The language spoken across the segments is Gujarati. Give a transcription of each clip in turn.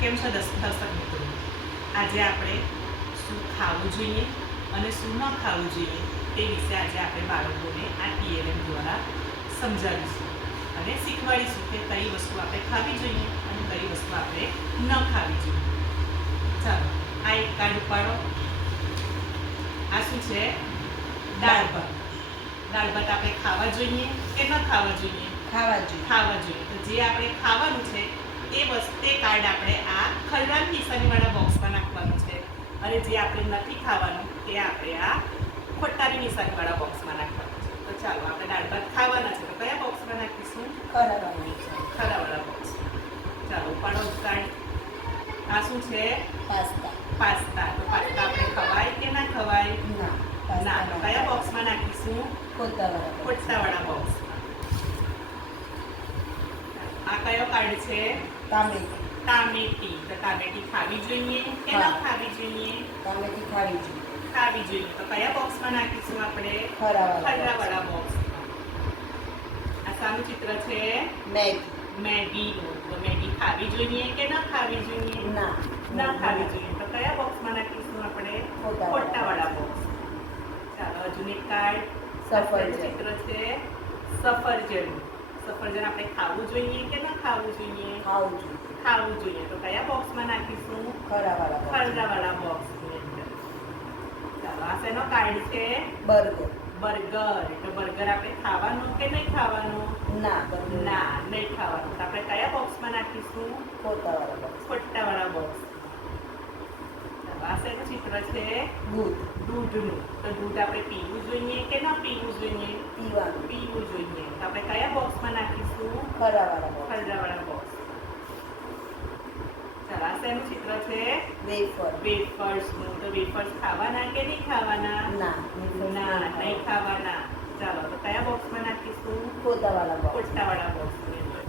કેમ છો દર્શક મિત્રો? આજે આપણે શું ખાવું જોઈએ અને શું ન ખાવું જોઈએ તે વિશે આજે આપણે બાળકોને આ TLM દ્વારા સમજાવીશું અને શીખવાડીશું કે કઈ વસ્તુ આપણે ખાવી જોઈએ અને કઈ વસ્તુ આપણે ન ખાવી જોઈએ. ચાલો આ એક કાર્ડ ઉપાડો. આ શું છે? દાળ ભાત. દાળ ભાત આપણે ખાવા જોઈએ કે ન ખાવા જોઈએ? ખાવા જોઈએ. તો જે આપણે ખાવાનું છે તે કાર્ડ આપણે આ ખલરાની નિશાનીવાળા બોક્સમાં નાખવાનું છે અને જે આપણે નથી ખાવાનું તે આપણે આ ખોટાની નિશાનીવાળા બોક્સમાં નાખવાનું છે. તો ચાલો આપણે દાળ ભાત ખાવાના છે તો કયા બોક્સમાં નાખીશું? ખરાવાળા બોક્સમાં. ચાલો ઉપાડો કાર્ડ. આ શું છે? પાસ્તા. તો પાસ્તા આપણે ખવાય કે ના ખવાય? ના. તો કયા બોક્સમાં નાખીશું? ખોટાવાળા બોક્સમાં. આ કયો કાર્ડ છે? ટામેટી. તો ટામેટી ખાવી જોઈએ કે ન ખાવી જોઈએ? ખાવી જોઈએ. તો કયા બોક્સમાં નાખીશું આપણે? ખરાવાળા બોક્સમાં. આ સારું ચિત્ર છે મેગીનું. તો મેગી ખાવી જોઈએ કે ન ખાવી જોઈએ? ના ખાવી જોઈએ. તો કયા બોક્સમાં નાખીશું આપણે? ખોટાવાળા બોક્સ. ચાલો હજુ એક કાર્ડ. ચિત્ર છે સફરજન. સફરજન આપણે ખાવું જોઈએ કે ન ખાવું જોઈએ? ખાવું જોઈએ. તો કયા બોક્સમાં નાખીશું? ખરાવાળા બોક્સની અંદર. ચાલો આ શેનો કાર્ડ છે? બર્ગર. તો બર્ગર આપણે ખાવાનું કે નહીં ખાવાનું? ના, નહીં ખાવાનું. તો આપણે કયા બોક્સમાં નાખીશું? ખોટાવાળા બોક્સ. આ શેનું ચિત્ર છે? દૂધનું. તો દૂધ આપણે પીવું જોઈએ કે ન પીવું જોઈએ? પીવું જોઈએ. તો આપણે કયા બોક્સમાં નાખીશું? ખરાવાળા બોક્સ. ચાલો આ શેનું ચિત્ર છે? વેફર્સનું. તો વેફર્સ ખાવાના કે નહીં ખાવાના? ના, નહીં ખાવાના. ચાલો તો કયા બોક્સમાં નાખીશું? ખોટાવાળા બોક્સની અંદર.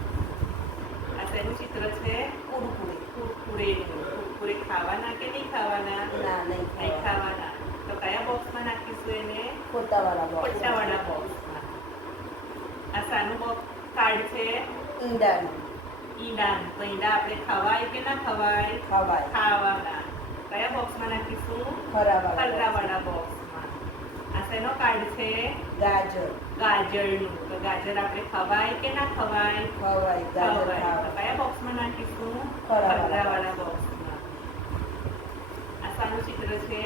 આ શેનું ચિત્ર છે? કુરકુરેનું. કુરકુરે ખાવાના કે નહીં ખાવાના? નહીં ખાવાના. તો કયા બોક્સમાં નાખીશું એને? ખોટાવાળા બોક્સમાં. આ શાનું કાર્ડ છે? ઈંડાનું. તો ઈંડા આપણે ખવાય કે ના ખવાય? ખાવાના. કયા બોક્સમાં નાખીશું? ખરાવાળા બોક્સમાં. આ શેનો કાર્ડ છે? ગાજરનું. તો ગાજર આપણે ખવાય કે ના ખવાય? ખવાય. તો કયા બોક્સમાં નાખીશું? ખરાવાળા બોક્સમાં. આ શાનું ચિત્ર છે?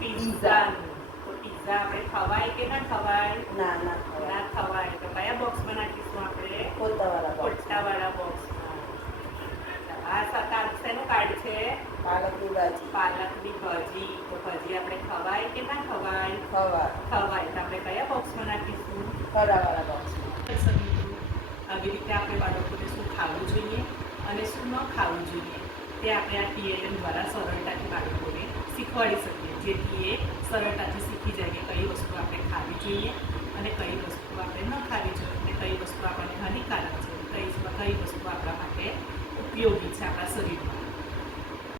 પિઝાનું. તો પિઝા આપણે ખવાય કે ના ખવાય? ના ખવાય. તો કયા બોક્સમાં નાખીશું આપણે? ખોટાવાળા બોક્સમાં. આ શેનું કાર્ડ છે? પાલકની ભાજી. તો ભાજી આપણે ખવાય કે ના ખવાય? ખવાય. તો આપણે કયા બોક્સમાં નાખીશું? ખરાવાળા બોક્સમાં. આવી રીતે આપણે બાળકોને શું ખાવું જોઈએ અને શું ન ખાવું જોઈએ તે આપણે આ TLM દ્વારા સરળતાથી બાળકોને શીખવાડી શકીએ, જેથી એ સરળતાથી શીખી જાય કે કઈ વસ્તુ આપણે ખાવી જોઈએ અને કઈ વસ્તુ આપણે ન ખાવી જોઈએ અને કઈ વસ્તુ આપણને હાનિકારક છે, કઈ વસ્તુ આપણા માટે ઉપયોગી છે આપણા શરીર